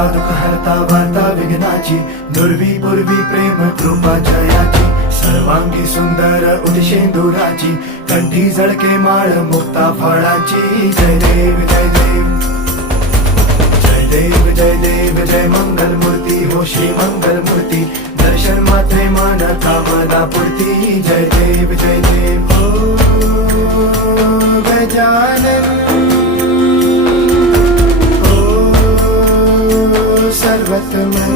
हरता दुःख हरता वार्ता विघ्नाची, दुर्वी पूर्वी प्रेम कृपा जयाची, सर्वांगी सुंदर उदिशेंदुराची, कंठी झळके माळ मुक्ता फळाची. जय देव जय देव जय देव जय देव जय मंगल मूर्ती हो श्री मंगल मूर्ती, दर्शन मात्रे मान कामना पूर्ती. जय देव जय देव हो गजानन हो सर्वतमन.